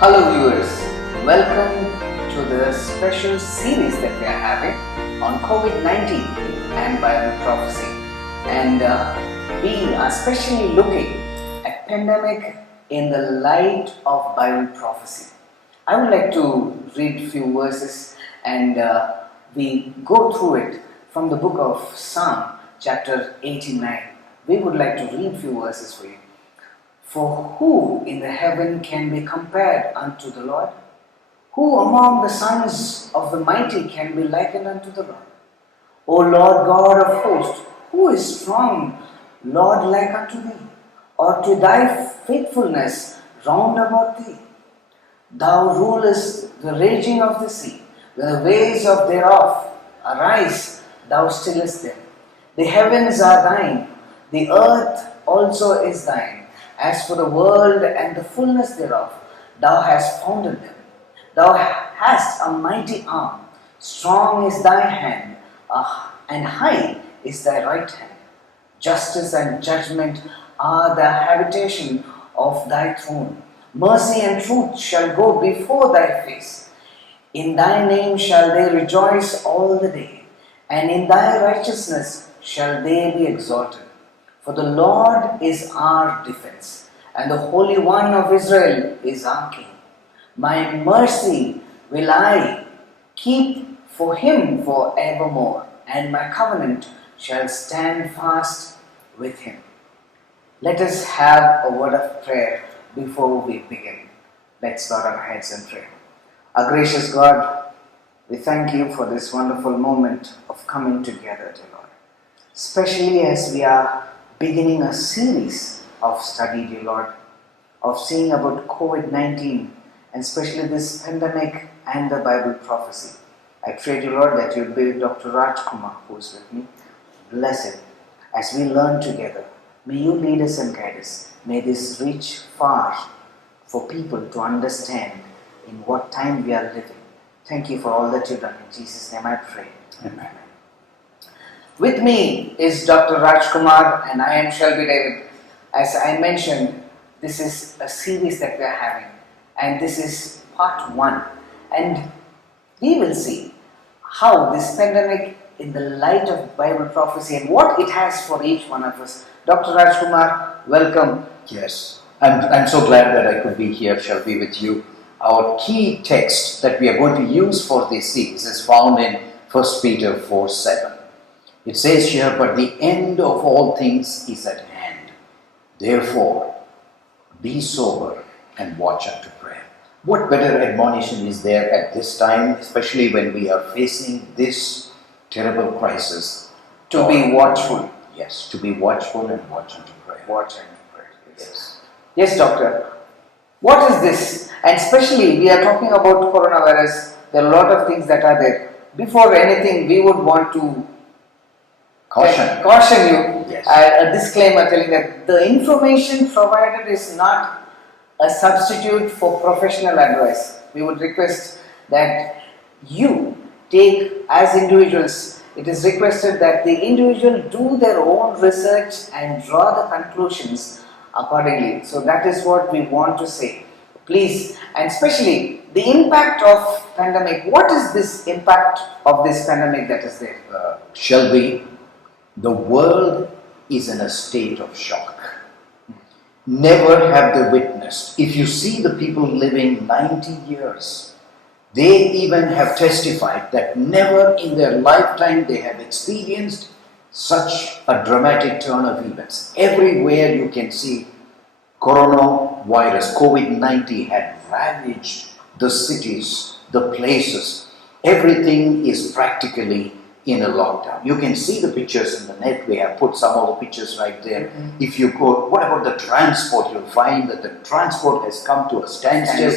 Hello viewers, welcome to the special series that we are having on COVID-19 and Bible prophecy. And we are especially looking at pandemic in the light of Bible prophecy. I would like to read a few verses and we go through it from the book of Psalm chapter 89. We would like to read a few verses for you. For who in the heaven can be compared unto the Lord? Who among the sons of the mighty can be likened unto the Lord? O Lord God of hosts, who is strong, Lord, like unto thee? Or to thy faithfulness round about thee? Thou rulest the raging of the sea, when the waves of thereof arise, thou stillest them. The heavens are thine, the earth also is thine. As for the world and the fullness thereof, thou hast founded them. Thou hast a mighty arm, strong is thy hand, and high is thy right hand. Justice and judgment are the habitation of thy throne. Mercy and truth shall go before thy face. In thy name shall they rejoice all the day, and in thy righteousness shall they be exalted. For the Lord is our defense, and the Holy One of Israel is our King. My mercy will I keep for him forevermore, and my covenant shall stand fast with him. Let us have a word of prayer before we begin. Let's bow our heads and pray. Our gracious God, we thank you for this wonderful moment of coming together, dear Lord. Especially as we are beginning a series of study, dear Lord, of seeing about COVID-19 and especially this pandemic and the Bible prophecy. I pray, dear Lord, that you be with Dr. Rajkumar, who is with me. Bless him as we learn together. May you lead us and guide us. May this reach far for people to understand in what time we are living. Thank you for all that you've done. In Jesus' name I pray. Amen. With me is Dr. Rajkumar and I am Shelby David. As I mentioned, this is a series that we are having and this is part 1. And we will see how this pandemic in the light of Bible prophecy and what it has for each one of us. Dr. Rajkumar, welcome. Yes, I'm so glad that I could be here, Shelby, with you. Our key text that we are going to use for this series is found in 1 Peter 4:7. It says here, but the end of all things is at hand. Therefore, be sober and watch unto prayer. What better admonition is there at this time, especially when we are facing this terrible crisis? To be watchful. Yes, to be watchful and watch unto prayer. Watch and pray. Yes. Yes, doctor. What is this? And especially we are talking about coronavirus. There are a lot of things that are there. Before anything, we would want to caution you. Yes. A disclaimer telling that the information provided is not a substitute for professional advice. We would request that you take, as individuals, it is requested that the individual do their own research and draw the conclusions accordingly. So that is what we want to say. Please, and especially the impact of pandemic. What is this impact of this pandemic that is there? Shelby, the world is in a state of shock. Never have they witnessed. If you see the people living 90 years, they even have testified that never in their lifetime they have experienced such a dramatic turn of events. Everywhere you can see coronavirus, COVID-19 had ravaged the cities, the places. Everything is practically in a lockdown. You can see the pictures in the net. We have put some of the pictures right there. Mm-hmm. If you go, what about the transport? You'll find that the transport has come to a standstill.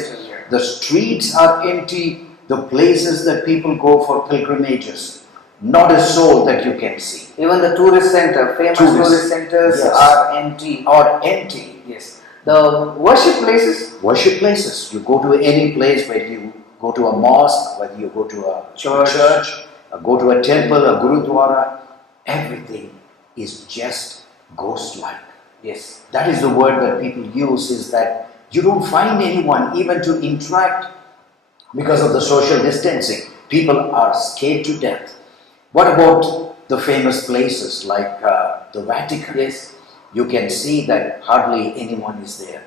The streets are empty. The places that people go for pilgrimages, not a soul that you can see. Even the tourist center, famous tourist centers, yes, are empty. Yes. The worship places. You go to any place, whether you go to a mosque, whether you go to a church, go to a temple, a gurudwara, everything is just ghost-like. Yes. That is the word that people use, is that You don't find anyone even to interact because of the social distancing. People are scared to death. What about the famous places like the Vatican? Yes. You can see that hardly anyone is there.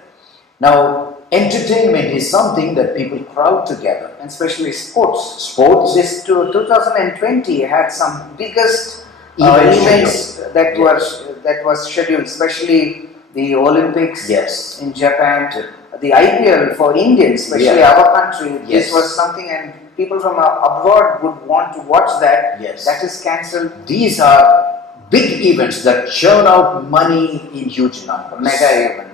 Now, entertainment is something that people crowd together. And especially sports. Sports, This 2020 had some biggest Event events that Yes. was scheduled, especially the Olympics yes, in Japan, the IPL for Indians, especially Yeah. our country. This Yes. was something, and people from abroad would want to watch that. Yes. That is cancelled. these are big events that churn out money in huge numbers.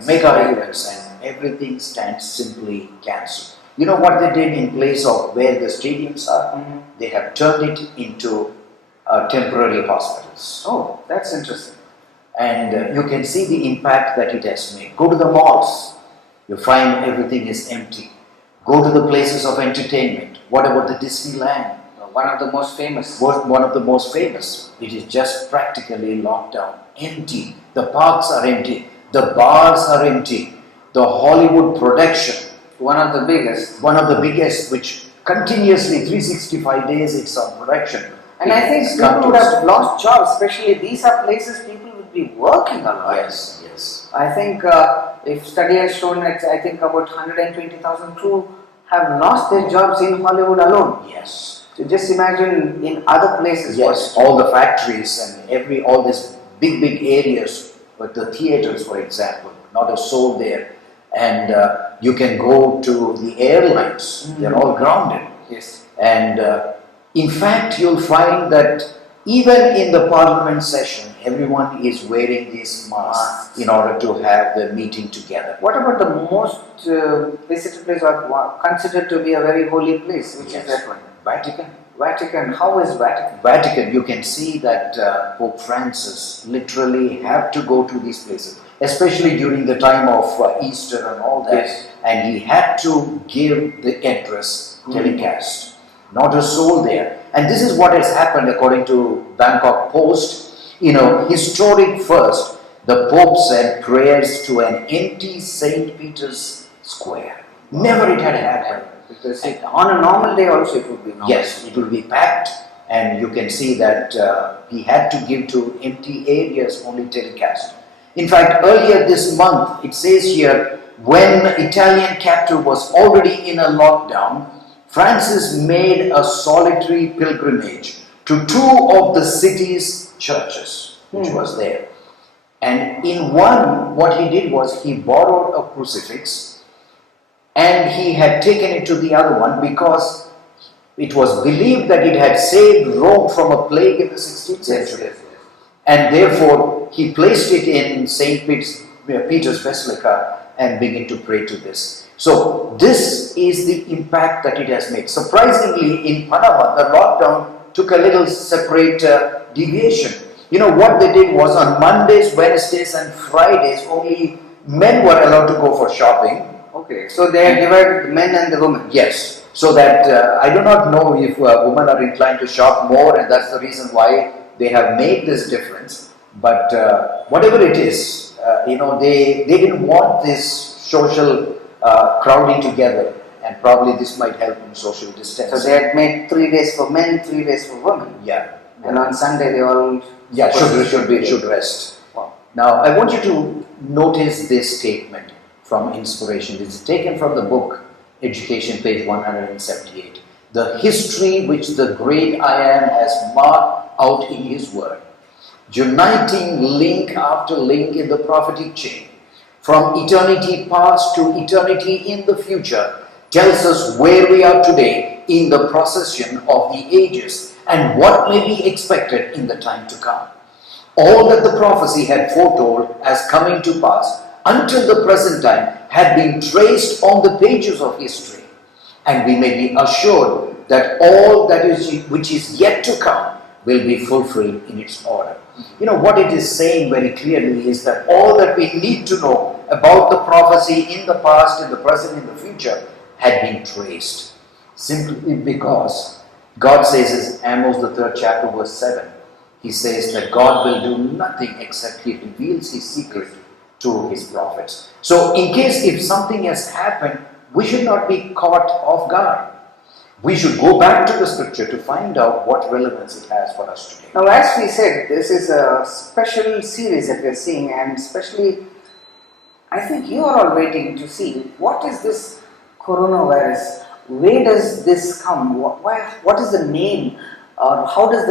Mega events, and everything stands simply cancelled. You know what they did in place of where the stadiums are? Mhm. They have turned it into temporary hospitals. Oh, that's interesting. And you can see the impact that it has made. Go to the malls, you find everything is empty. Go to the places of entertainment. What about the Disneyland? One of the most famous. One of the most famous. It is just practically locked down, empty. The parks are empty, the bars are empty. The Hollywood production, One of the biggest. one of the biggest, which continuously 365 days it's on production. And I think It's come people to would us. have lost jobs, especially these are places people would be working a lot. Yes, yes. I think if study has shown that I think about 120,000 crew have lost their jobs in Hollywood alone. Yes. So just imagine in other places. Yes, all the factories and all these big areas, but the theaters, for example, not a soul there. And you can go to the airlines, they're all grounded. Yes. And in fact, you'll find that even in the parliament session, everyone is wearing these masks in order to have the meeting together. What about the most visited place or considered to be a very holy place? Which Yes. is that one? Vatican. Vatican. How is Vatican? Vatican, you can see that Pope Francis literally have to go to these places, especially during the time of Easter and all that. Yes. And he had to give the address telecast. Not a soul there. And this is what has happened according to Bangkok Post. You know, historic first, the Pope said prayers to an empty St. Peter's Square. Never it had happened. Because on a normal day also it would be normal. Yes, it will be packed, and you can see that he had to give to empty areas only telecast. In fact, earlier this month, it says here, when Italian capital was already in a lockdown, Francis made a solitary pilgrimage to two of the city's churches, which was there. And in one, what he did was he borrowed a crucifix, and he had taken it to the other one because it was believed that it had saved Rome from a plague in the 16th century. Yes. And therefore, he placed it in St. Peter's Basilica and began to pray to this. So, this is the impact that it has made. Surprisingly, in Panama, the lockdown took a little separate deviation. You know, what they did was on Mondays, Wednesdays, and Fridays, only men were allowed to go for shopping. Okay, so they have divided the men and the women. Yes, so that I do not know if women are inclined to shop more, and that's the reason why they have made this difference. But whatever it is, they didn't want this social crowding together, and probably this might help in social distancing. So they had made 3 days for men, 3 days for women. Yeah, And on Sunday they all should rest. Wow. Now I want you to notice this statement from Inspiration. This is taken from the book Education, page 178. The history which the great I Am has marked out in His Word, uniting link after link in the prophetic chain, from eternity past to eternity in the future, tells us where we are today in the procession of the ages and what may be expected in the time to come. All that the prophecy had foretold as coming to pass until the present time had been traced on the pages of history, and we may be assured that all that is which is yet to come will be fulfilled in its order. You know, what it is saying very clearly is that all that we need to know about the prophecy in the past, in the present, in the future had been traced, simply because God says in Amos the 3rd chapter verse 7, He says that God will do nothing except He reveals His secret to his prophets. So in case if something has happened, we should not be caught off guard. We should go back to the scripture to find out what relevance it has for us today. Now, as we said, this is a special series that we are seeing, and especially, I think you are all waiting to see what is this coronavirus? Where does this come? What is the name, or how is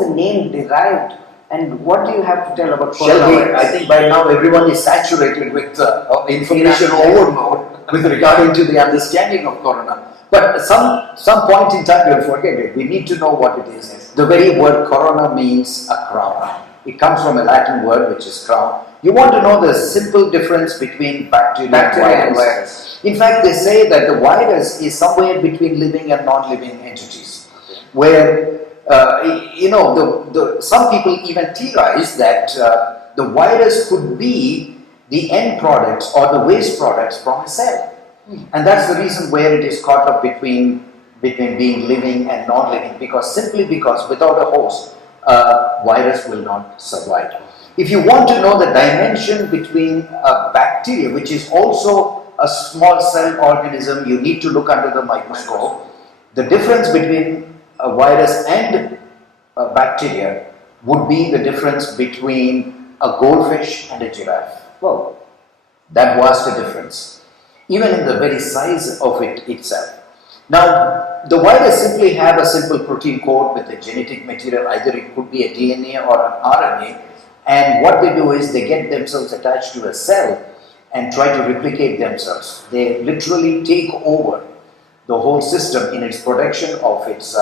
the name derived? And what do you have to tell about coronavirus? I think by now everyone is saturated with information overload with regarding to the understanding of corona. But some point in time we'll forget it. We need to know what it is. The very word corona means a crown. It comes from a Latin word which is crown. You want to know the simple difference between bacteria and virus. In fact, they say that the virus is somewhere between living and non-living entities, where some people even theorize that the virus could be the end products or the waste products from a cell. And that's the reason where it is caught up between being living and non-living, simply because without a host, virus will not survive. If you want to know the dimension between a bacteria, which is also a small cell organism, you need to look under the microscope. The difference between a virus and a bacteria would be the difference between a goldfish and a giraffe. Well, that vast a difference, even in the very size of it itself. Now, the virus simply have a simple protein code with a genetic material, either it could be a DNA or an RNA, and what they do is they get themselves attached to a cell and try to replicate themselves. They literally take over the whole system in its production of its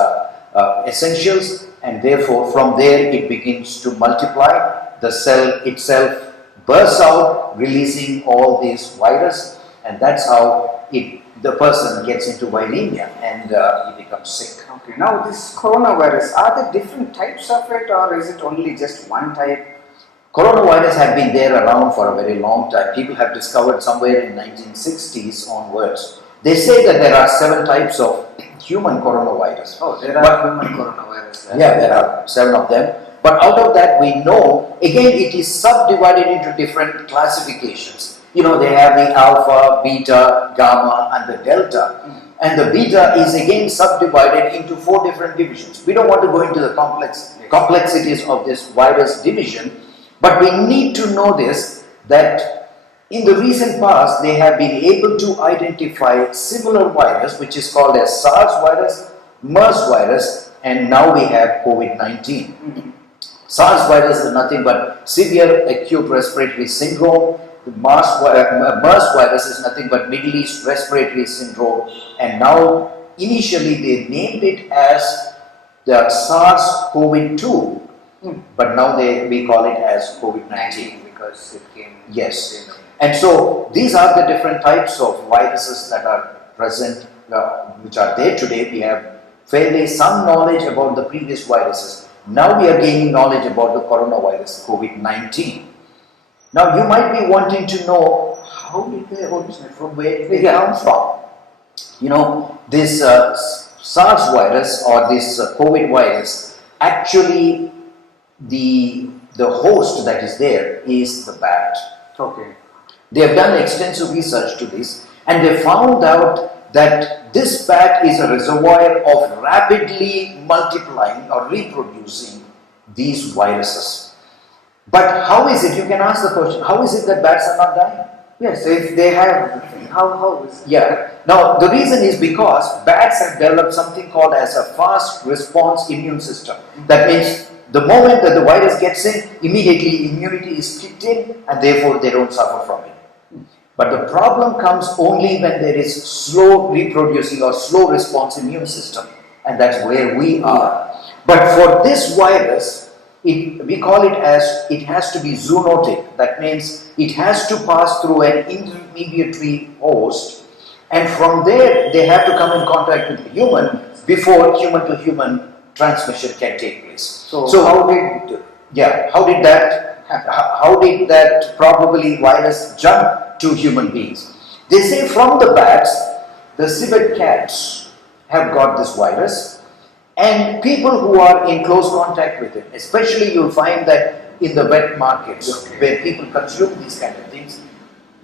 essentials, and therefore from there it begins to multiply. The cell itself bursts out, releasing all these virus, and that's how the person gets into viremia and he becomes sick. Okay, now this coronavirus, are there different types of it, or is it only just one type? Coronavirus have been there around for a very long time. People have discovered somewhere in 1960s onwards. They say that there are 7 types of human coronavirus. Oh, there are human coronavirus. Yeah, there are 7 of them. But out of that we know, again it is subdivided into different classifications. They have the alpha, beta, gamma and the delta. And the beta is again subdivided into 4 different divisions. We don't want to go into the complexities of this virus division, but we need to know this, that in the recent past they have been able to identify similar virus which is called as SARS virus, MERS virus, and now we have COVID-19. SARS virus is nothing but severe acute respiratory syndrome. The MERS virus is nothing but Middle East respiratory syndrome, and now initially they named it as the SARS-CoV-2, but now we call it as COVID-19 because it came. Yes, and so these are the different types of viruses that are present, which are there today. We have fairly some knowledge about the previous viruses. Now we are gaining knowledge about the coronavirus, COVID-19. Now you might be wanting to know, how did they originate, from where they come from? This SARS virus or this COVID virus, actually the host that is there is the bat. Okay. They have done extensive research to this, and they found out that this bat is a reservoir of rapidly multiplying or reproducing these viruses. But how is it, you can ask the question, how is it that bats are not dying? Yes, if they have, how is it? Yeah. Now the reason is because bats have developed something called as a fast response immune system. That means the moment that the virus gets in, immediately immunity is kicked in, and therefore they don't suffer from it. But the problem comes only when there is slow reproducing or slow response immune system, and that's where we are. But for this virus, we call it as, it has to be zoonotic. That means it has to pass through an intermediary host, and from there they have to come in contact with the human before human to human transmission can take place. So how did that happen? How did that probably virus jump to human beings? They say from the bats, the civet cats have got this virus, and people who are in close contact with it, especially you'll find that in the wet markets where people consume these kind of things.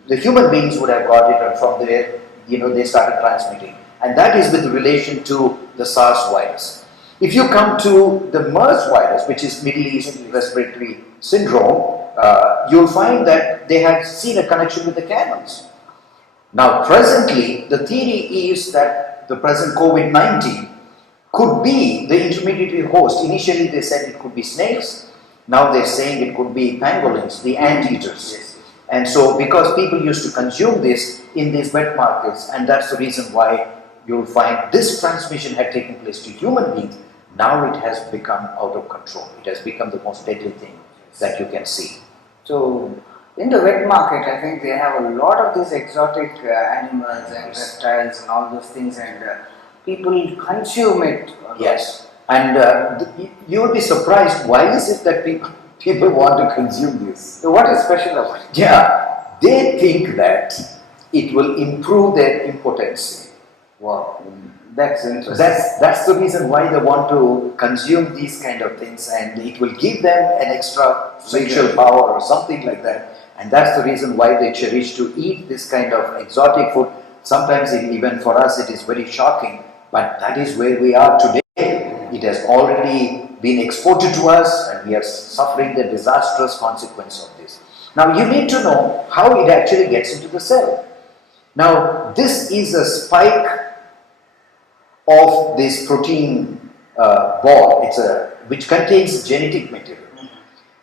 The human beings would have got it, and from there, they started transmitting. And that is with relation to the SARS virus. If you come to the MERS virus, which is Middle East Respiratory Syndrome, you'll find that they have seen a connection with the camels. Now, presently, the theory is that the present COVID-19 could be the intermediary host. Initially, they said it could be snakes. Now they're saying it could be pangolins, the anteaters. Yes. And so, because people used to consume this in these wet markets, and that's the reason why you'll find this transmission had taken place to human beings. Now it has become out of control. It has become the most deadly thing that you can see. So, in the wet market, I think they have a lot of these exotic animals and reptiles and all those things, and people consume it. Yes, and you will be surprised. Why is it that people want to consume this? So, what is special about it? Yeah, they think that it will improve their impotency. Wow, that's interesting. That's the reason why they want to consume these kind of things, and it will give them an extra sexual power or something like that. And that's the reason why they cherish to eat this kind of exotic food. Sometimes even for us it is very shocking, but that is where we are today. It has already been exported to us, and we are suffering the disastrous consequence of this. Now you need to know how it actually gets into the cell. Now this is a spike of this protein ball, which contains genetic material.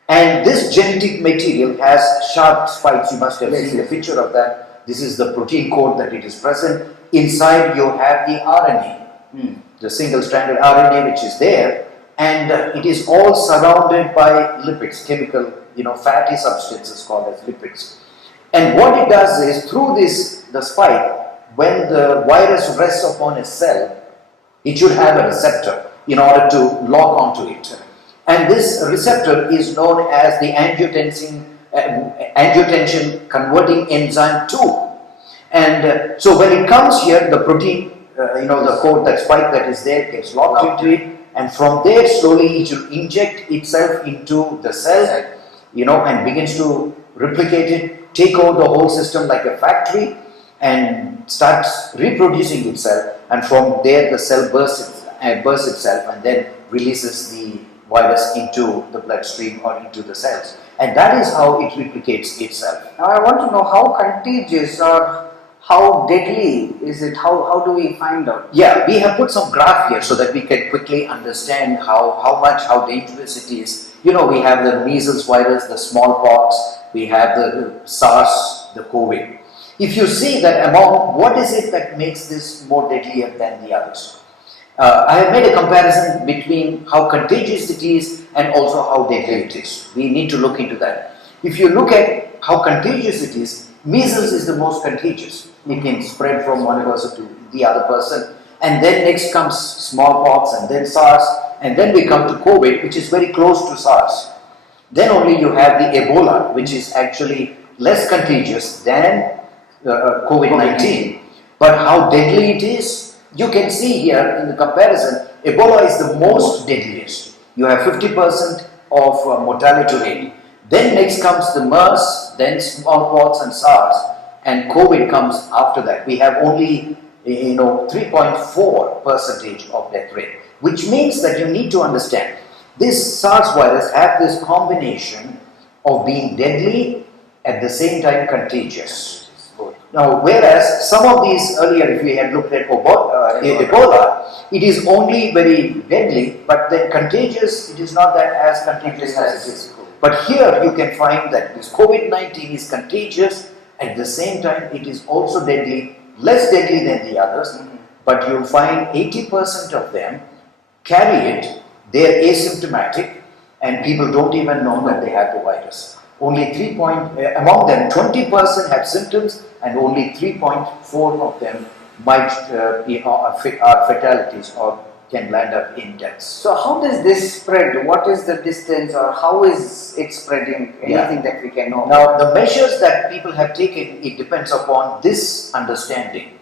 And this genetic material has sharp spikes. You must have seen the picture of that. This is the protein code that it is present. Inside you have the RNA, the single-stranded RNA which is there, and it is all surrounded by lipids, chemical, fatty substances called as lipids. And what it does is, through the spike, when the virus rests upon a cell, it should have a receptor in order to lock onto it. And this receptor is known as the angiotensin converting enzyme 2. And so when it comes here, the protein, the code, that spike that is there gets locked into it, and from there slowly it will inject itself into the cell, and begins to replicate it, take over the whole system like a factory, and starts reproducing itself, and from there the cell bursts itself and then releases the virus into the bloodstream or into the cells, and that is how it replicates itself. Now I want to know how contagious or how deadly is it? How do we find out? Yeah, we have put some graph here so that we can quickly understand how dangerous it is. We have the measles virus, the smallpox, we have the SARS, the COVID. If you see that among, what is it that makes this more deadlier than the others? I have made a comparison between how contagious it is and also how deadly it is. We need to look into that. If you look at how contagious it is, measles is the most contagious. It can spread from one person to the other person, and then next comes smallpox, and then SARS, and then we come to COVID, which is very close to SARS. Then only you have the Ebola, which is actually less contagious than COVID-19. But how deadly it is, you can see here in the comparison, Ebola is the most deadliest. You have 50% of mortality rate. Then next comes the MERS, then smallpox and SARS, and COVID comes after that. We have only 3.4% of death rate, which means that you need to understand this SARS virus have this combination of being deadly at the same time contagious. Now, whereas some of these earlier, if we had looked at Ebola, it is only very deadly, but then contagious, it is not that as contagious as it is. But here you can find that this COVID-19 is contagious, at the same time it is also deadly, less deadly than the others, but you'll find 80% of them carry it, they are asymptomatic, and people don't even know that they have the virus. Only among them, 20% have symptoms, and only 3.4 of them might are fatalities or can land up in deaths. So how does this spread? What is the distance, or how is it spreading? Anything that we can know? Now, the measures that people have taken, it depends upon this understanding.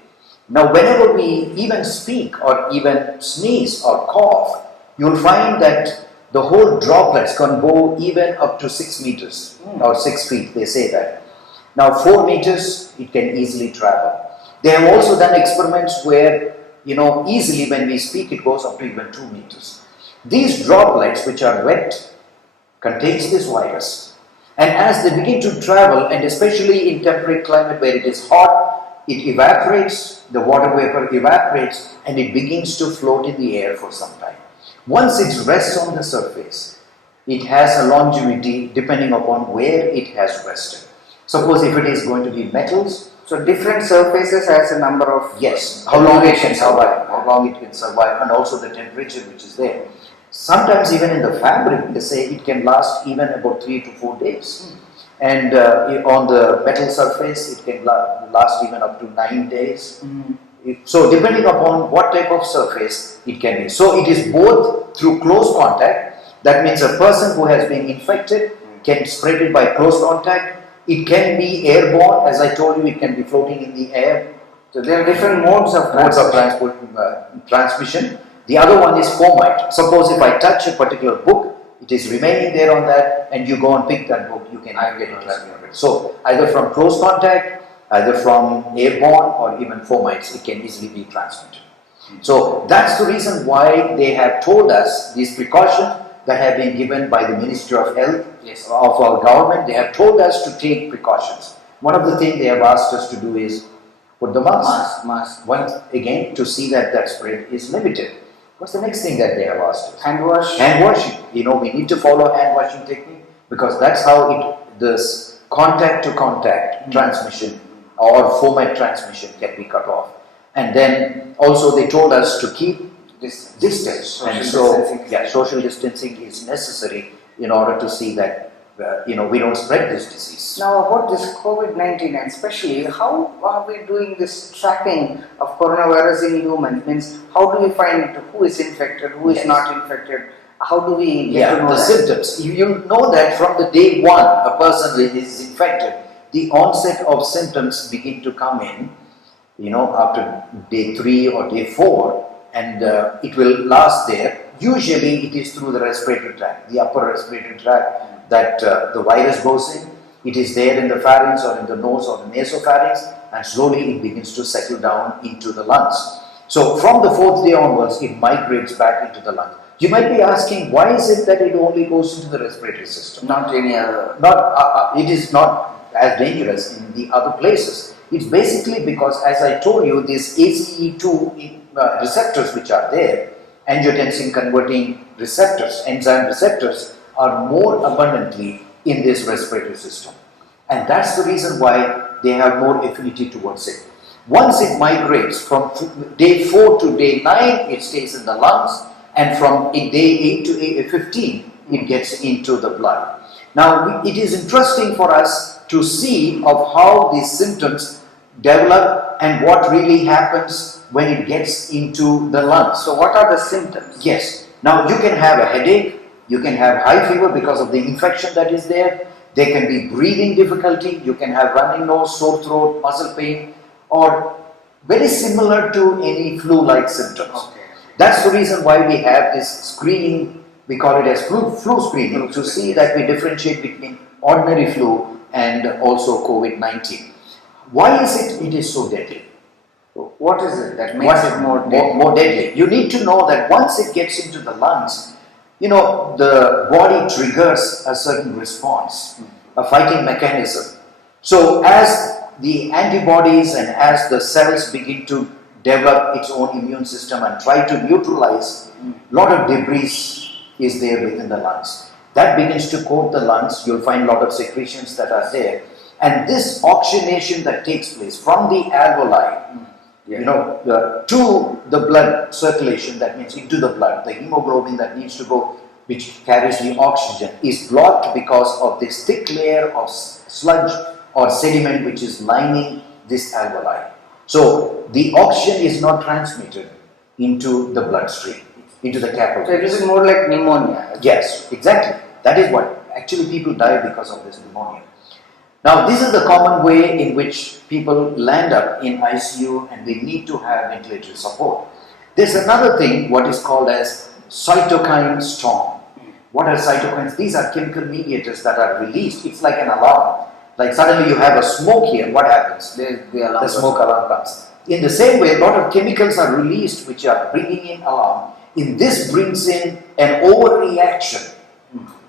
Now, whenever we even speak or even sneeze or cough, you'll find that the whole droplets can go even up to 6 meters or 6 feet, they say that. Now 4 meters, it can easily travel. They have also done experiments where, easily when we speak, it goes up to even 2 meters. These droplets, which are wet, contains this virus. And as they begin to travel, and especially in temperate climate where it is hot, it evaporates, the water vapor evaporates, and it begins to float in the air for some time. Once it rests on the surface, it has a longevity depending upon where it has rested. Suppose if it is going to be metals, So different surfaces has a number of... yes, how long it can survive, and also the temperature which is there. Sometimes even in the fabric, they say it can last even about 3 to 4 days. And on the metal surface, it can last even up to 9 days. So depending upon what type of surface it can be. So it is both through close contact, that means a person who has been infected can spread it by close contact. It can be airborne, as I told you, it can be floating in the air. So there are different modes of transmission. The other one is fomite. Suppose if I touch a particular book, it is remaining there on that, and you go and pick that book, you can get it transmitted. So either from close contact, either from airborne, or even fomites, it can easily be transmitted. So that's the reason why they have told us these precautions that have been given by the Ministry of Health of our government. They have told us to take precautions. One of the things they have asked us to do is put the mask. Once again, to see that that spread is limited. What's the next thing that they have asked us? Hand wash. Hand washing. We need to follow hand washing technique, because that's how this contact to contact transmission or fomite transmission can be cut off. And then also they told us to keep distance. And so, social distancing is necessary in order to see that we don't spread this disease. Now about this COVID-19, and especially how are we doing this tracking of coronavirus in humans? Means how do we find who is infected, who is not infected? How do we get to know the that? symptoms. You know that from the day one a person is infected, the onset of symptoms begin to come in, after day 3 or day 4, and it will last there. Usually it is through the respiratory tract, the upper respiratory tract, that the virus goes in. It is there in the pharynx or in the nose or the nasopharynx, and slowly it begins to settle down into the lungs. So from the 4th day onwards, it migrates back into the lungs. You might be asking, why is it that it only goes into the respiratory system? Not any other. It is not as dangerous in the other places. It's basically because, as I told you, these ACE2 receptors which are there, angiotensin converting receptors, enzyme receptors, are more abundantly in this respiratory system. And that's the reason why they have more affinity towards it. Once it migrates from day 4 to day 9, it stays in the lungs, and from day 8 to 15, it gets into the blood. Now, it is interesting for us to see of how these symptoms develop and what really happens when it gets into the lungs. So what are the symptoms? Yes. Now, you can have a headache, you can have high fever because of the infection that is there. There can be breathing difficulty, you can have running nose, sore throat, muscle pain, or very similar to any flu-like symptoms. Okay. That's the reason why we have this screening, we call it as flu screening, to see that we differentiate between ordinary flu and also COVID-19. Why is it is so deadly? What is it that makes it more deadly? You need to know that once it gets into the lungs, the body triggers a certain response, a fighting mechanism. So as the antibodies and as the cells begin to develop its own immune system and try to neutralize, a lot of debris is there within the lungs. That begins to coat the lungs. You'll find a lot of secretions that are there. And this oxygenation that takes place from the alveoli, to the blood circulation, that means into the blood, the hemoglobin that needs to go, which carries the oxygen, is blocked because of this thick layer of sludge or sediment which is lining this alveoli. So the oxygen is not transmitted into the bloodstream, into the capillaries. So it is more like pneumonia. Yes, exactly. That is what actually people die because of this pneumonia. Now, this is the common way in which people land up in ICU and they need to have ventilatory support. There's another thing, what is called as cytokine storm. What are cytokines? These are chemical mediators that are released. It's like an alarm. Like suddenly you have a smoke here, what happens? The smoke alarm comes. In the same way, a lot of chemicals are released which are bringing in alarm. This brings in an overreaction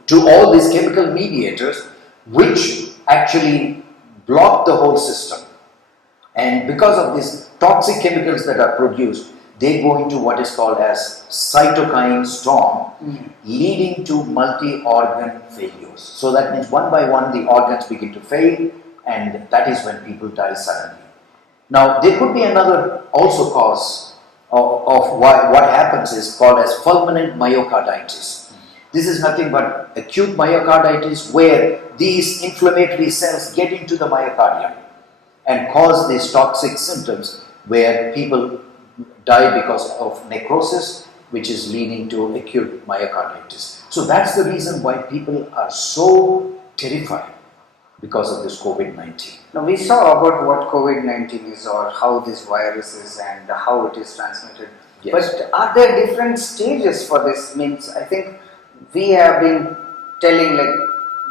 to all these chemical mediators which actually block the whole system. And because of these toxic chemicals that are produced, they go into what is called as cytokine storm, leading to multi-organ failures. So that means one by one the organs begin to fail, and that is when people die suddenly. Now there could be another also cause of what happens is called as fulminant myocarditis. This is nothing but acute myocarditis where these inflammatory cells get into the myocardium and cause these toxic symptoms where people die because of necrosis, which is leading to acute myocarditis. So that's the reason why people are so terrified because of this COVID-19. Now we saw about what COVID-19 is or how this virus is and how it is transmitted. Yes. But are there different stages for this? Means I think we have been telling like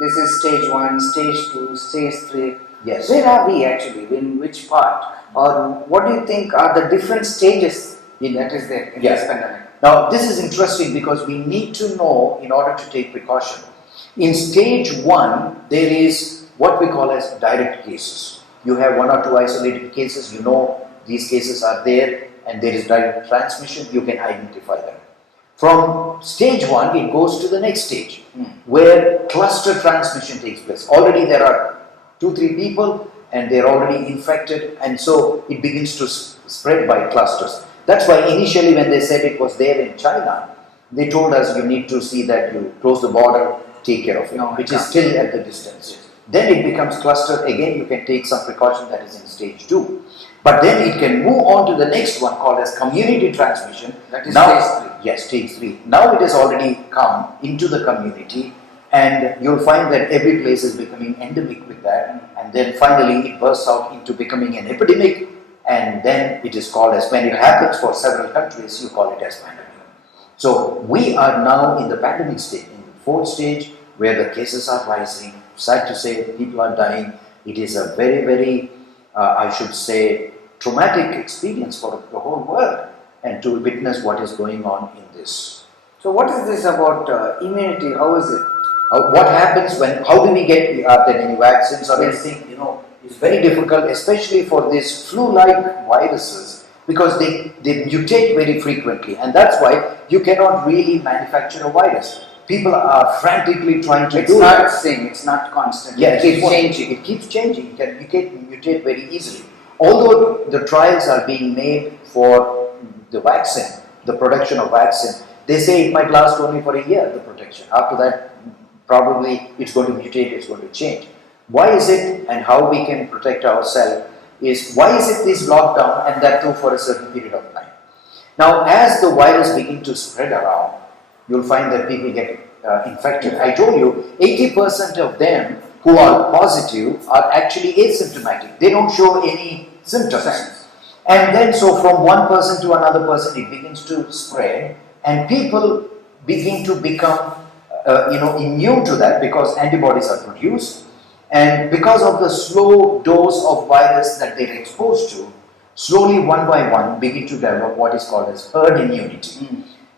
this is stage 1, stage 2, stage 3. Yes. Where are we actually? In which part? Or what do you think are the different stages that is there in this pandemic? Now this is interesting because we need to know in order to take precaution. In stage 1, there is what we call as direct cases. You have 1 or 2 isolated cases, you know these cases are there and there is direct transmission, you can identify them. From stage 1, it goes to the next stage where cluster transmission takes place. Already there are 2-3 people and they're already infected, and so it begins to spread by clusters. That's why initially when they said it was there in China, they told us you need to see that you close the border, take care of it, which is still at the distance. Then it becomes cluster, again you can take some precaution, that is in stage 2. But then it can move on to the next one called as community transmission. That is now, stage 3. Yes, stage 3. Now it has already come into the community, and you'll find that every place is becoming endemic with that, and then finally it bursts out into becoming an epidemic, and then it is called as, when it happens for several countries, you call it as pandemic. So we are now in the pandemic stage, in the 4th stage, where the cases are rising. Sad to say, people are dying. It is a very, very, I should say, traumatic experience for the whole world, and to witness what is going on in this. So what is this about immunity? How is it? What happens when, how do we get, are there any vaccines or anything, it's very difficult, especially for these flu-like viruses, because they mutate very frequently, and that's why you cannot really manufacture a virus. People are frantically trying to do that. it. It's not same, it's not constant. Yes, it keeps changing. It keeps changing. It can mutate very easily. Although the trials are being made for the vaccine, the production of vaccine, they say it might last only for a year, the protection. After that, probably it's going to mutate, it's going to change. Why is it, and how we can protect ourselves is, why is it this lockdown, and that too for a certain period of time? Now, as the virus begins to spread around, you'll find that people get infected. I told you, 80% of them who are positive are actually asymptomatic. They don't show any symptoms. And then, so from one person to another person, it begins to spread, and people begin to become immune to that because antibodies are produced, and because of the slow dose of virus that they're exposed to, slowly one by one begin to develop what is called as herd immunity.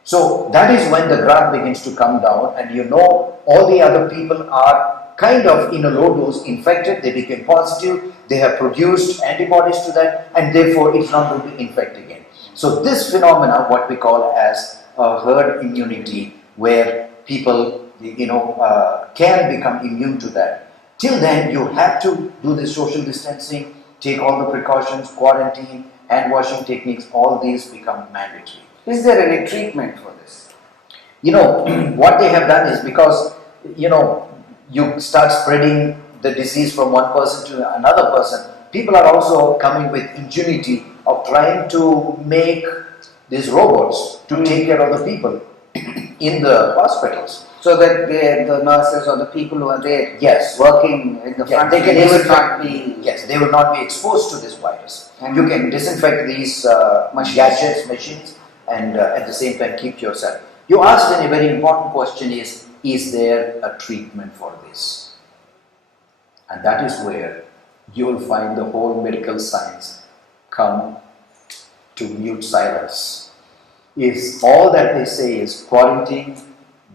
So that is when the graph begins to come down, and all the other people are kind of in a low dose infected, they became positive, they have produced antibodies to that, and therefore it's not going to infect again. So this phenomena, what we call as a herd immunity, where people can become immune to that. Till then, you have to do the social distancing, take all the precautions, quarantine, hand washing techniques, all these become mandatory. Is there any treatment for this? What they have done is, because you start spreading the disease from one person to another person, people are also coming with ingenuity of trying to make these robots to take care of the people in the hospitals. So that the nurses or the people who are there Yes. working in the front, they will not be... Yes, they will not be exposed to this virus. And you can disinfect these machines, and at the same time keep yourself. You asked a very important question is, is there a treatment for this? And that is where you will find the whole medical science come to mute silence. If all that they say is quarantine,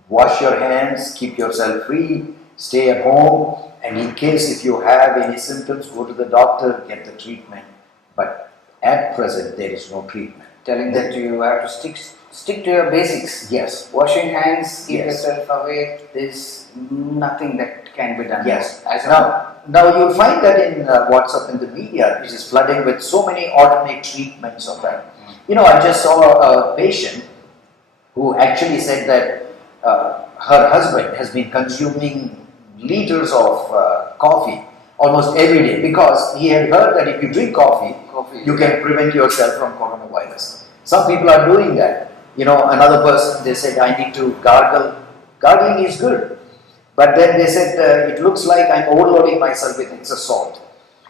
wash your hands, keep yourself free, stay at home, and in case if you have any symptoms, go to the doctor, get the treatment. But at present, there is no treatment. Telling that you have to stick to your basics. Yes. Washing hands, keep Yes. yourself away. There's nothing that can be done. Yes. As of now. Now you'll find that in WhatsApp and the media, it is flooding with so many alternate treatments of that. You know, I just saw a patient who actually said that her husband has been consuming liters of coffee almost every day because he had heard that if you drink coffee, you can prevent yourself from coronavirus. Some people are doing that. You know, another person, they said, I need to gargle. Gargling is good. But then they said, it looks like I'm overloading myself with excess salt.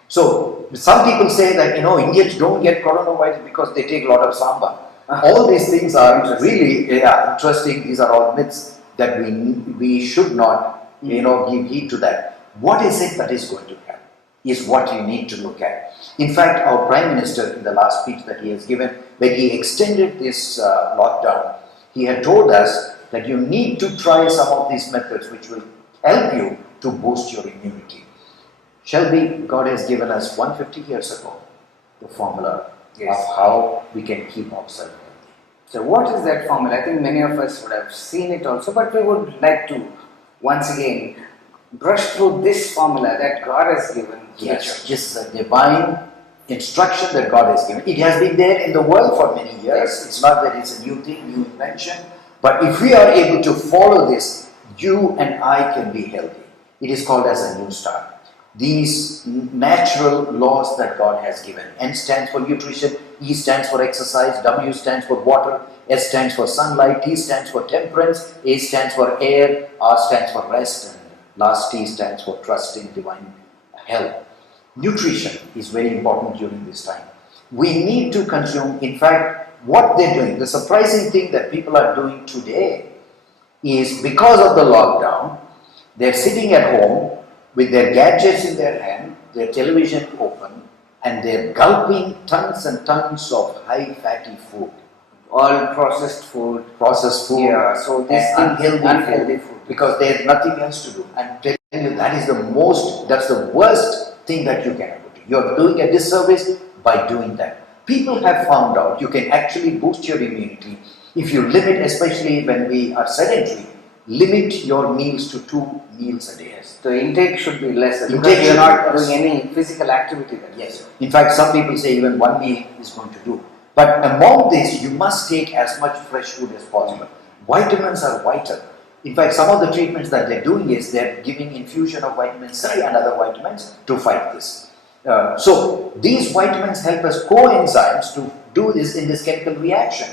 So, some people say that, you know, Indians don't get coronavirus because they take a lot of samba. All these things are really interesting. These are all myths that we should not, you know, give heed to that. What is it that is going to happen is what you need to look at. In fact, our Prime Minister in the last speech that he has given, when he extended this lockdown, he had told us that you need to try some of these methods which will help you to boost your immunity. Shelby, God has given us 150 years ago the formula of how we can keep ourselves healthy. So what is that formula? I think many of us would have seen it also, but we would like to once again brush through this formula that God has given. Yes, this is a divine instruction that God has given. It has been there in the world for many years. It's not that it's a new thing, new invention. But if we are able to follow this, you and I can be healthy. It is called as a new start. These natural laws that God has given. N stands for nutrition, E stands for exercise, W stands for water, S stands for sunlight, T stands for temperance, A stands for air, R stands for rest, and last T stands for trust in divine health. Nutrition is very important during this time. We need to consume, in fact, what they're doing. The surprising thing that people are doing today is because of the lockdown, they're sitting at home with their gadgets in their hand, their television open, and they're gulping tons and tons of high fatty food. All processed food. Yeah, so this unhealthy food. Because they have nothing else to do. I'm telling you, that's the worst thing that you can ever do. You're doing a disservice by doing that. People have found out you can actually boost your immunity if you limit, especially when we are sedentary, limit your meals to 2 meals a day. The intake should be lesser because you're not doing any physical activity then. Yes. In fact, some people say even 1 meal is going to do. But among this, you must take as much fresh food as possible. Vitamins are vital. In fact, some of the treatments that they're doing is they're giving infusion of vitamin C and other vitamins to fight this. So these vitamins help us coenzymes to do this in this chemical reaction.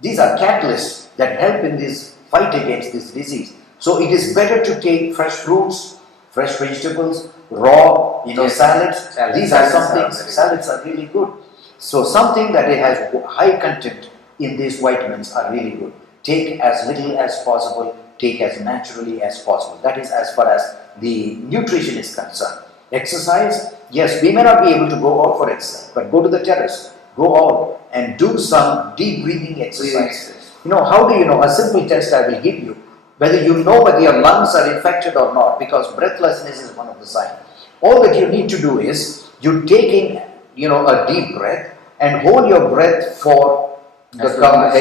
These are catalysts that help in this fight against this disease. So it is better to take fresh fruits, fresh vegetables, raw, salads. These are something, salads are really good. So something that it has high content in these vitamins are really good. Take as little as possible, take as naturally as possible. That is as far as the nutrition is concerned. Exercise, yes, we may not be able to go out for exercise, but go to the terrace, go out and do some deep breathing exercise. How do you know? A simple test I will give you, whether you know whether your lungs are infected or not, because breathlessness is one of the signs. All that you need to do is, you take in, a deep breath and hold your breath for the count.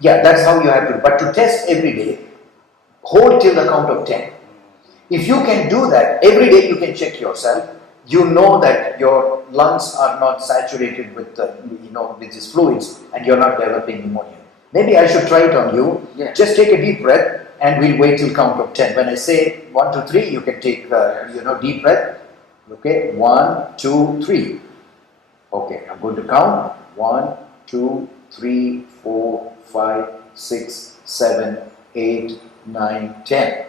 Yeah, that's how you have to. But to test every day, hold till the count of 10. If you can do that, every day you can check yourself. You know that your lungs are not saturated with with these fluids and you're not developing pneumonia. Maybe I should try it on you. Yeah. Just take a deep breath and we'll wait till count of 10. When I say 1, 2, 3, you can take deep breath. Okay, 1, 2, 3. Okay, I'm going to count. 1, 2, 3, 4, 5, 6, 7, 8, 9, 10.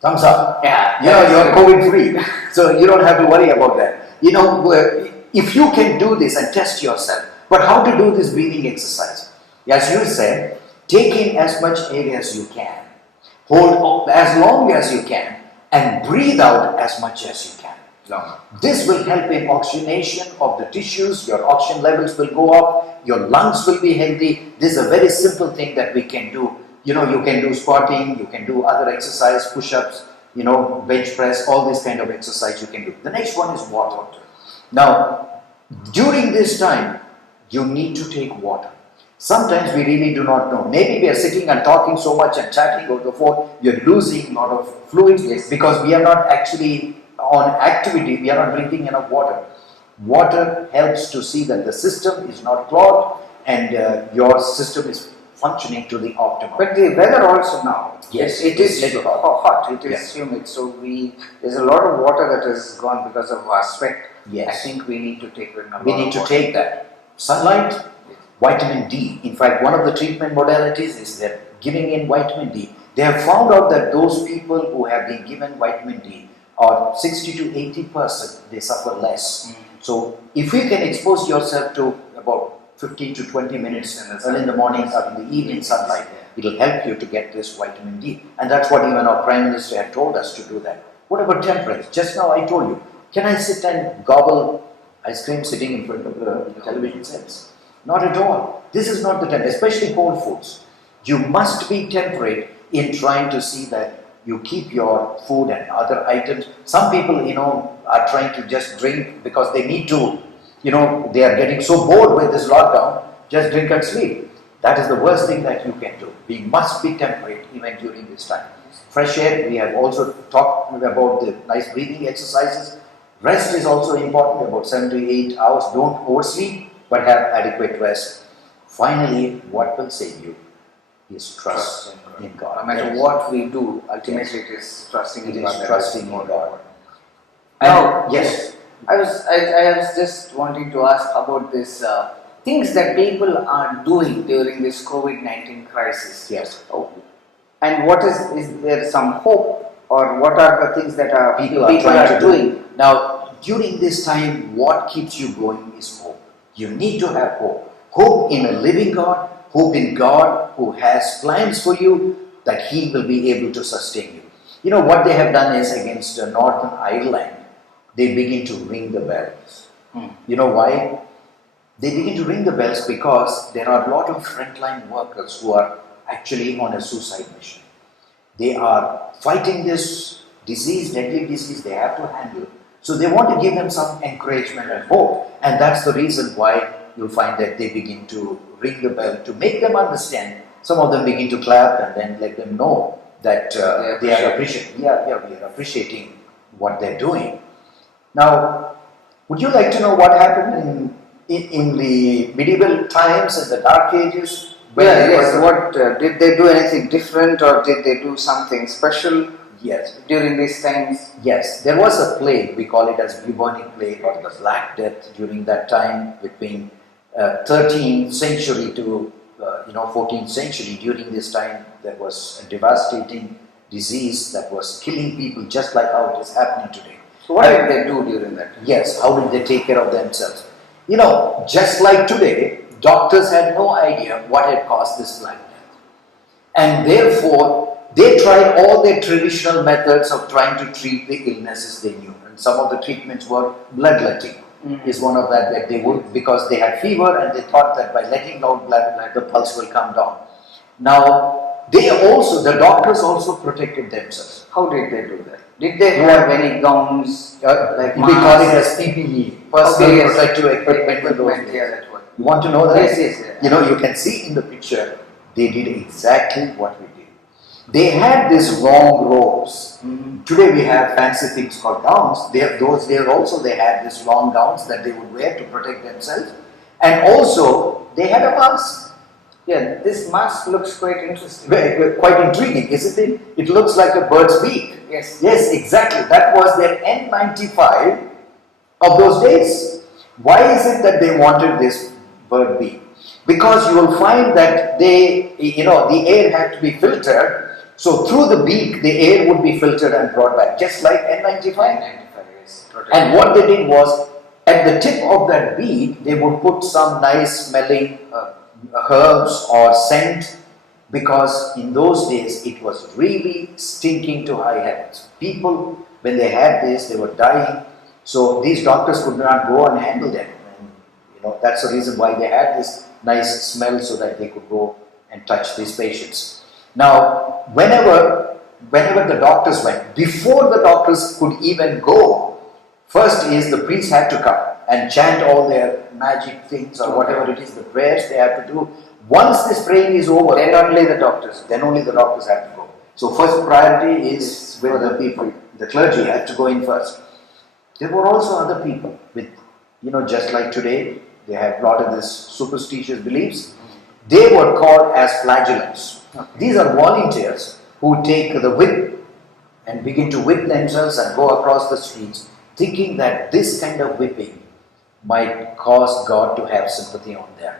Thumbs up. Yeah. You're COVID free. So you don't have to worry about that. If you can do this and test yourself, but how to do this breathing exercise? As you said, take in as much air as you can. Hold as long as you can and breathe out as much as you can. Long. This will help in oxygenation of the tissues, your oxygen levels will go up, your lungs will be healthy. This is a very simple thing that we can do. You know, you can do squatting, you can do other exercise, push-ups, you know, bench press, all this kind of exercise you can do. The next one is water. Now, during this time, you need to take water. Sometimes we really do not know. Maybe we are sitting and talking so much and chatting over the phone, you're losing a lot of fluids because we are not actually on activity, we are not drinking enough water. Water helps to see that the system is not clogged and your system is functioning to the optimum. But the weather also now, yes, it is little hot, it is humid, so there's a lot of water that has gone because of our sweat. Yes. I think we need to take take that. Sunlight, vitamin D. In fact, one of the treatment modalities is they're giving in vitamin D. They have found out that those people who have been given vitamin D are 60 to 80%, they suffer less. So if you can expose yourself to about 15 to 20 minutes early in the morning or in the evening sunlight, it will help you to get this vitamin D. And that's what even our Prime Minister had told us to do that. What about temperature? Just now I told you, can I sit and gobble ice cream sitting in front of the television sets? Not at all. This is not the time, especially cold foods. You must be temperate in trying to see that you keep your food and other items. Some people, you know, are trying to just drink because they need to, you know, they are getting so bored with this lockdown, just drink and sleep. That is the worst thing that you can do. We must be temperate even during this time. Fresh air, we have also talked about the nice breathing exercises. Rest is also important, about 7 to 8 hours. Don't oversleep, but have adequate rest. Finally, what will save you is trust in God. No matter what we do, ultimately it is trusting in God. Trusting in God. Now, yes, I was just wanting to ask about this things that people are doing during this COVID-19 crisis. yes. And what is there some hope, or what are the things that People are trying to do. Now, during this time, what keeps you going is hope. You need to have hope. Hope in a living God, hope in God who has plans for you, that He will be able to sustain you. You know what they have done is against Northern Ireland, they begin to ring the bells. You know why? They begin to ring the bells because there are a lot of frontline workers who are actually on a suicide mission. They are fighting this disease, deadly disease they have to handle. So they want to give them some encouragement and hope. And that's the reason why you'll find that they begin to ring the bell to make them understand. Some of them begin to clap and then let them know that we are appreciating what they're doing. Now, would you like to know what happened in the medieval times and the Dark Ages? What did they do anything different, or did they do something special? Yes. During these times? Yes, there was a plague, we call it as bubonic plague or the Black Death during that time between 13th century to 14th century. During this time there was a devastating disease that was killing people just like how it is happening today. So what did they do during that time? Yes, how did they take care of themselves? You know, just like today, doctors had no idea what had caused this Black Death. And therefore, they tried all their traditional methods of trying to treat the illnesses they knew. And some of the treatments were bloodletting. Is one of that they would, because they had fever and they thought that by letting out blood, the pulse will come down. Now, the doctors also protected themselves. How did they do that? Did they have any gowns? We call it as PPE, personal protective equipment. You want to know that? Yes. You know, you can see in the picture, they did exactly what we did. They had these long robes. Today we have fancy things called gowns. Those days also they had these long gowns that they would wear to protect themselves. And also they had a mask. Yeah, this mask looks quite interesting. Quite intriguing, isn't it? It looks like a bird's beak. Yes. Yes, exactly. That was their N95 of those days. Why is it that they wanted this bird beak? Because you will find that the air had to be filtered. So through the beak, the air would be filtered and brought back, just like N95. Yes. And what they did was, at the tip of that beak, they would put some nice smelling herbs or scent, because in those days it was really stinking to high heavens. People, when they had this, they were dying. So these doctors could not go and handle them. And, that's the reason why they had this nice smell so that they could go and touch these patients. Now, whenever the doctors went, before the doctors could even go, first is the priest had to come and chant all their magic things or whatever it is, the prayers they have to do. Once this praying is over, then only the doctors have to go. So first priority is with the people. The clergy had to go in first. There were also other people with, just like today, they have a lot of this superstitious beliefs. They were called as flagellants. These are volunteers who take the whip and begin to whip themselves and go across the streets, thinking that this kind of whipping might cause God to have sympathy on them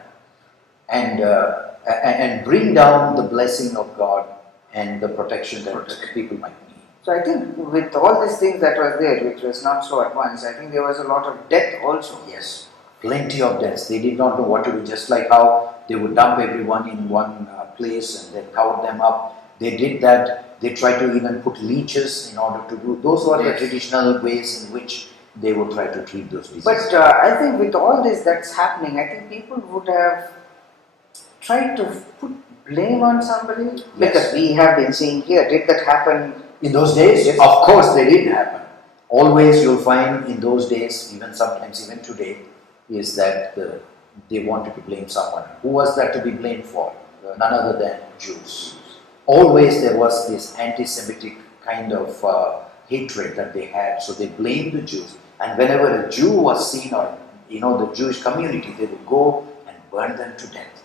and bring down the blessing of God and the protection that people might need. So I think with all these things that were there, which was not so advanced, I think there was a lot of death also. Yes, plenty of deaths. They did not know what to do, just like how they would dump everyone in one place and then cover them up. They did that. They tried to even put leeches in order to do. Those were the traditional ways in which they would try to treat those diseases. But I think with all this that's happening, I think people would have tried to put blame on somebody. Because we have been seeing here, did that happen? In those days, of course, they did happen. Always you'll find in those days, sometimes even today, is that they wanted to blame someone. Who was that to be blamed for? None other than Jews. Always there was this anti-Semitic kind of hatred that they had, so they blamed the Jews. And whenever a Jew was seen, or the Jewish community, they would go and burn them to death.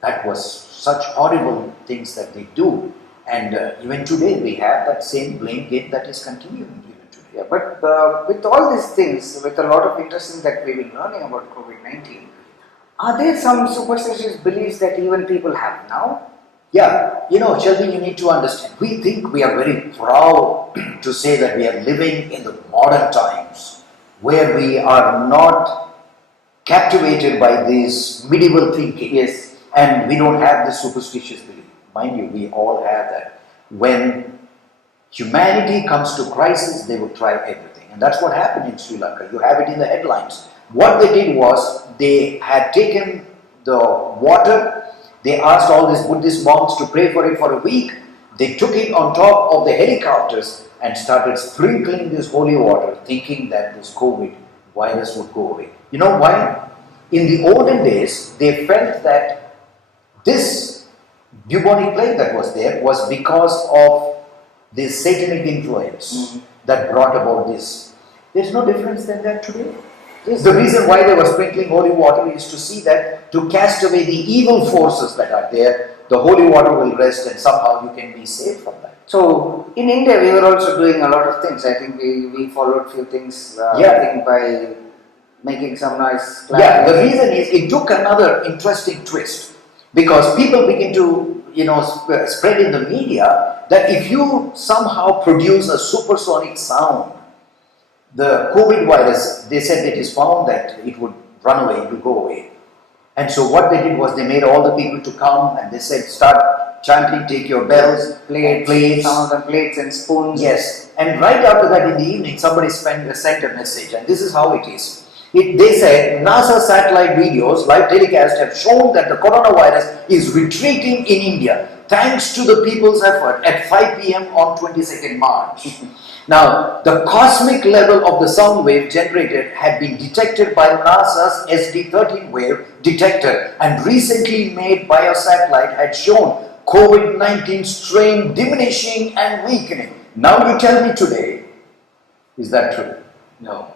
That was such horrible things that they do. And even today we have that same blame game that is continuing even today. Yeah, but with all these things, with a lot of interesting that we've been learning about COVID-19, are there some superstitious beliefs that even people have now? Yeah, Shelby, you need to understand. We think we are very proud to say that we are living in the modern times where we are not captivated by this medieval thinking. Yes. And we don't have this superstitious belief. Mind you, we all have that. When humanity comes to crisis, they would try everything. And that's what happened in Sri Lanka. You have it in the headlines. What they did was, they had taken the water, they asked all these Buddhist monks to pray for it for a week. They took it on top of the helicopters and started sprinkling this holy water, thinking that this COVID virus would go away. You know why? In the olden days, they felt that this bubonic plague that was there was because of this satanic influence that brought about this. There's no difference than that today. The reason why they were sprinkling holy water is to see that, to cast away the evil forces that are there, the holy water will rest and somehow you can be saved from that. So, in India we were also doing a lot of things. I think we followed few things, I think by making some nice clapping. Yeah, the reason is it took another interesting twist, because people begin to spread in the media that if you somehow produce a supersonic sound, the COVID virus, they said it is found that it would run away, it would go away. And so what they did was they made all the people to come and they said, start chanting, take your bells, plates, some of them plates and spoons. Yes, and right after that in the evening, somebody sent a message, and this is how it is. They said, NASA satellite videos, live telecast, have shown that the coronavirus is retreating in India, thanks to the people's effort at 5 p.m. on 22nd March. Now, the cosmic level of the sound wave generated had been detected by NASA's SD-13 wave detector, and recently made biosatellite had shown COVID-19 strain diminishing and weakening. Now you tell me today, is that true? No.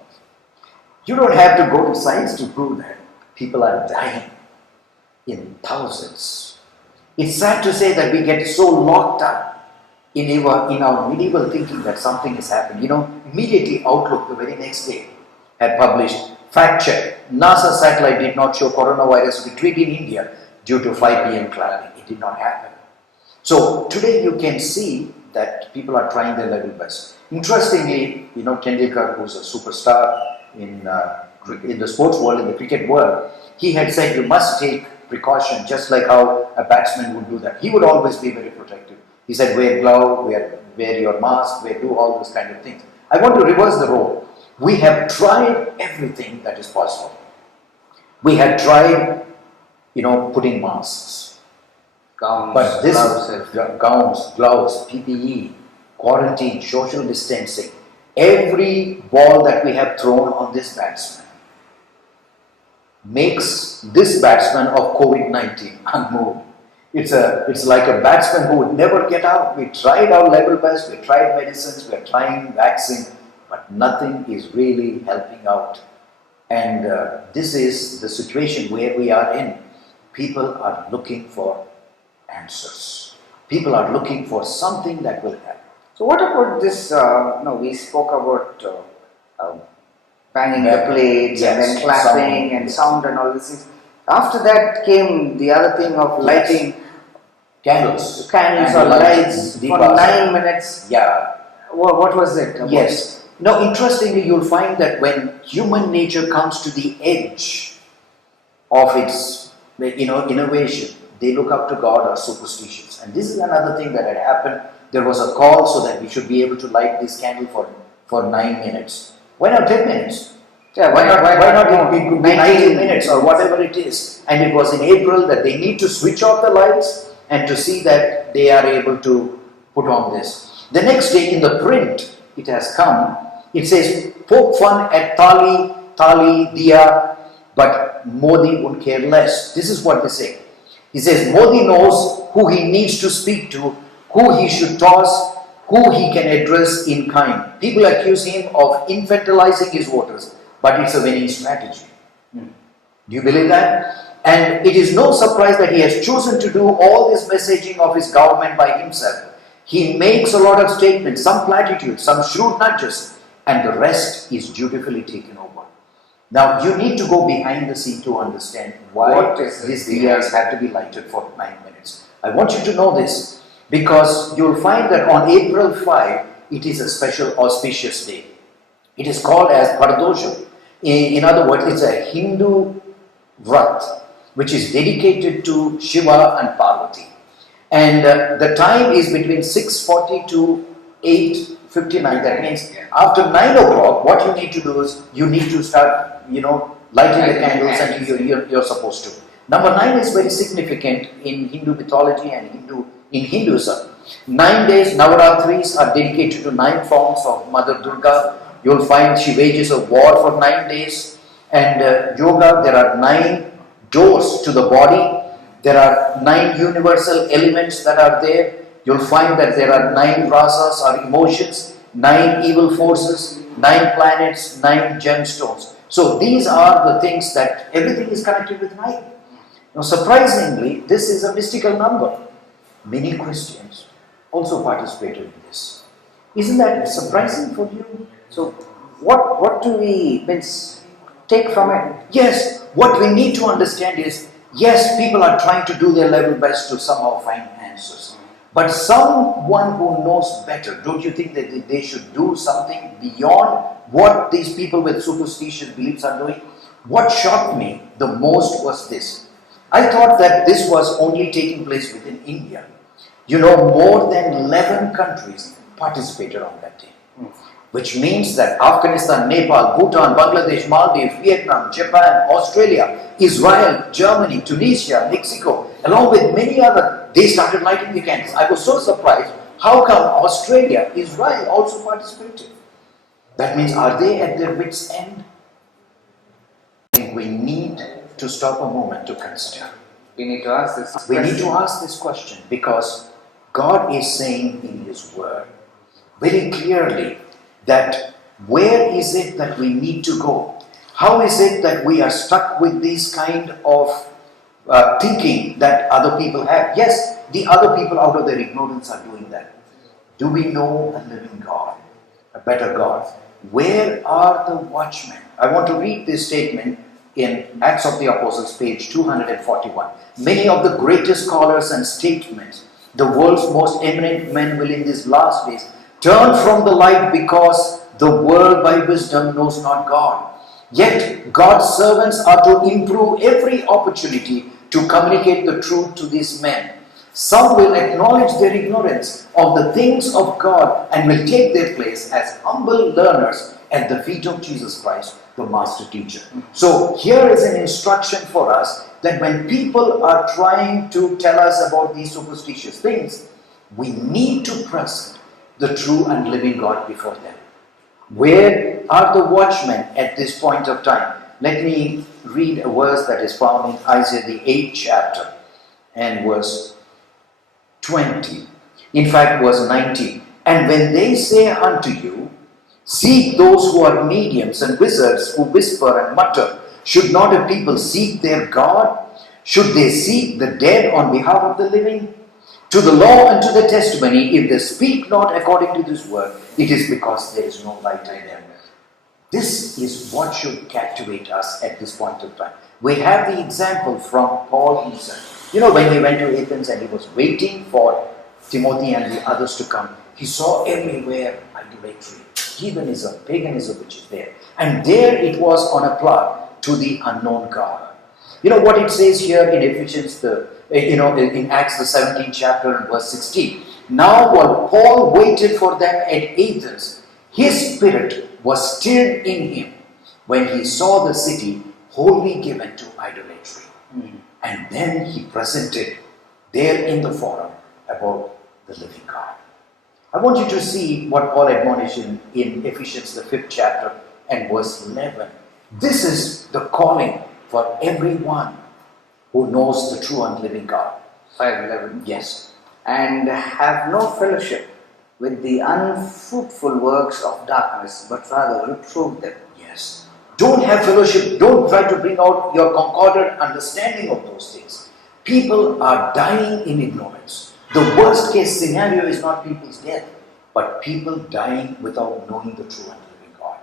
You don't have to go to science to prove that. People are dying in thousands. It's sad to say that we get so locked up in our medieval thinking that something is happening. Immediately Outlook the very next day had published, fact check, NASA satellite did not show coronavirus retreat in India due to 5 p.m. clapping. It did not happen. So today you can see that people are trying their level best. Interestingly, Tendulkar, who's a superstar in the sports world, in the cricket world, he had said you must take precaution, just like how a batsman would do that. He would always be very protective. He said, wear glove, wear your mask, do all those kind of things. I want to reverse the role. We have tried everything that is possible. We have tried, putting masks. Gowns, But this gloves, gowns, gloves, PPE, quarantine, social distancing, every ball that we have thrown on this batsman makes this batsman of COVID-19 unmoved. It's like a batsman who would never get out. We tried our level best, we tried medicines, we are trying vaccine, but nothing is really helping out. And this is the situation where we are in. People are looking for answers. People are looking for something that will help. So what about this, we spoke about banging the plates, Yes, and then clapping sound, and sound and all these things. After that came the other thing of lighting Candles. candles And or lights for deepas. 9 minutes. Yeah. What was it about? Yes. Now, interestingly, you'll find that when human nature comes to the edge of its, innovation, they look up to God or superstitions. And this is another thing that had happened. There was a call so that we should be able to light this candle for 9 minutes. Why not 10 minutes? Yeah, Why not it could be 90 19 minutes or whatever it is. And it was in April that they need to switch off the lights and to see that they are able to put on this. The next day in the print, it has come, it says, poke fun at Thali, Diya, but Modi won't care less. This is what they say. He says, Modi knows who he needs to speak to, who he should toss, who he can address in kind. People accuse him of infantilizing his voters, but it's a winning strategy. Do you believe that? And it is no surprise that he has chosen to do all this messaging of his government by himself. He makes a lot of statements, some platitudes, some shrewd nudges, and the rest is dutifully taken over. Now, you need to go behind the scene to understand why these diyas have to be lighted for 9 minutes. I want you to know this, because you'll find that on April 5, it is a special auspicious day. It is called as Pardoshu. In other words, it's a Hindu vrat, which is dedicated to Shiva and Parvati. And the time is between 6:40 to 8:59. That means after 9 o'clock, what you need to do is you need to start, lighting the candles, and you're supposed to. Number 9 is very significant in Hindu mythology and in Hinduism. 9 days, Navaratris are dedicated to 9 forms of Mother Durga. You'll find she wages a war for 9 days. And yoga, there are 9 doors to the body. There are 9 universal elements that are there. You'll find that there are 9 rasas or emotions, 9 evil forces, 9 planets, 9 gemstones. So these are the things that everything is connected with 9. Now, surprisingly, this is a mystical number. Many Christians also participated in this. Isn't that surprising for you? So what do we take from it? Yes, what we need to understand is, yes, people are trying to do their level best to somehow find answers. But someone who knows better, don't you think that they should do something beyond what these people with superstitious beliefs are doing? What shocked me the most was this. I thought that this was only taking place within India. More than 11 countries participated on that day. Which means that Afghanistan, Nepal, Bhutan, Bangladesh, Maldives, Vietnam, Japan, Australia, Israel, Germany, Tunisia, Mexico, along with many other, they started lighting the candles. I was so surprised. How come Australia, Israel also participated? That means, are they at their wits' end? I think we need to stop a moment to consider. We need to ask this We question. need to ask this question because God is saying in His Word very clearly that where is it that we need to go? How is it that we are stuck with this kind of thinking that other people have? Yes, the other people out of their ignorance are doing that. Do we know a living God, a better God? Where are the watchmen? I want to read this statement in Acts of the Apostles, page 241. Many of the greatest scholars and statesmen, the world's most eminent men will in these last days turn from the light because the world by wisdom knows not God. Yet God's servants are to improve every opportunity to communicate the truth to these men. Some will acknowledge their ignorance of the things of God and will take their place as humble learners at the feet of Jesus Christ, the master teacher. So here is an instruction for us that when people are trying to tell us about these superstitious things, we need to present the true and living God before them. Where are the watchmen at this point of time? Let me read a verse that is found in Isaiah the 8th chapter and verse 20. In fact, verse 19. And when they say unto you, seek those who are mediums and wizards who whisper and mutter, should not a people seek their God? Should they seek the dead on behalf of the living? To the law and to the testimony, if they speak not according to this word, it is because there is no light in them. This is what should captivate us at this point of time. We have the example from Paul himself. You know, when he went to Athens and he was waiting for Timothy and the others to come, he saw everywhere idolatry, heathenism, paganism which is there. And there it was on a plot to the unknown God. You know what it says here in Ephesians, in Acts the 17th chapter and verse 16. Now while Paul waited for them at Athens, his spirit was stirred in him when he saw the city wholly given to idolatry. And then he presented there in the forum about the living God. I want you to see what Paul admonished in Ephesians the 5th chapter and verse 11. This is the calling for everyone who knows the true and living God. 5:11. Yes. And have no fellowship with the unfruitful works of darkness, but rather reprove them. Yes. Don't have fellowship. Don't try to bring out your concordant understanding of those things. People are dying in ignorance. The worst case scenario is not people's death, but people dying without knowing the true and living God.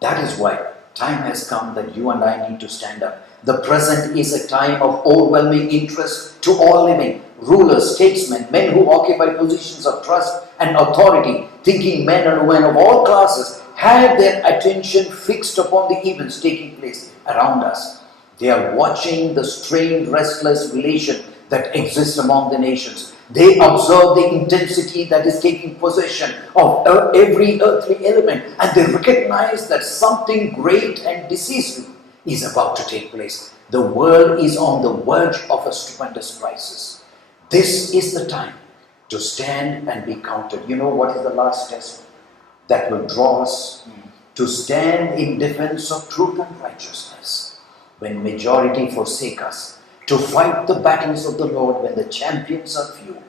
That is why time has come that you and I need to stand up. The present is a time of overwhelming interest to all living. Rulers, statesmen, men who occupy positions of trust and authority, thinking men and women of all classes, have their attention fixed upon the events taking place around us. They are watching the strained, restless relation that exists among the nations. They observe the intensity that is taking possession of every earthly element, and they recognize that something great and decisive is about to take place. The world is on the verge of a stupendous crisis. This is the time to stand and be counted. You know what is the last test that will draw us to stand in defense of truth and righteousness? When majority forsake us, to fight the battles of the Lord when the champions are few.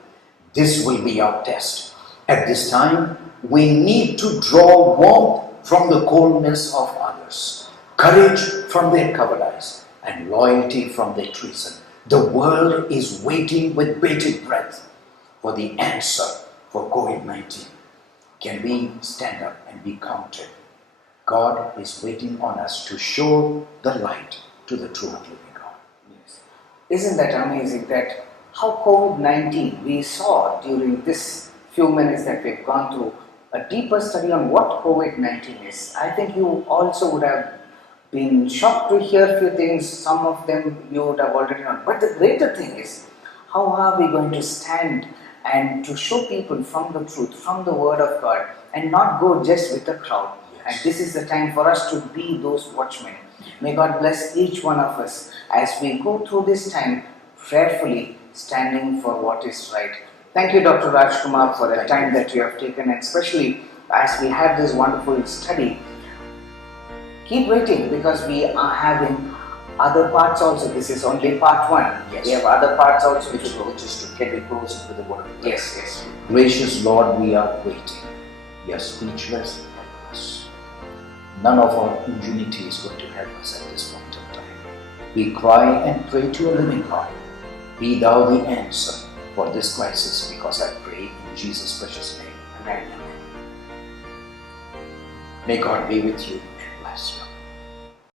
This will be our test. At this time, we need to draw warmth from the coldness of others, courage from their cowardice, and loyalty from their treason. The world is waiting with bated breath for the answer for COVID-19. Can we stand up and be counted? God is waiting on us to show the light to the true and living God. Yes. Isn't that amazing that how COVID-19, we saw during this few minutes that we've gone through a deeper study on what COVID-19 is. I think you also would have been shocked to hear a few things, some of them you would have already known. But the greater thing is, how are we going to stand and to show people from the truth, from the Word of God, and not go just with the crowd? Yes. And this is the time for us to be those watchmen. May God bless each one of us as we go through this time prayerfully, standing for what is right. Thank you, Dr. Rajkumar, for the time that you have taken, and especially as we have this wonderful study. Keep waiting, because we are having other parts also. This is only part 1. Yes. We have other parts also Which is to get it close with the word of God. Yes. Gracious Lord, we are waiting. We are speechless and helpless. None of our ingenuity is going to help us at this point of time. We cry and pray to a living God. Be thou the answer for this crisis, because I pray in Jesus' precious name. Amen. May God be with you and bless you.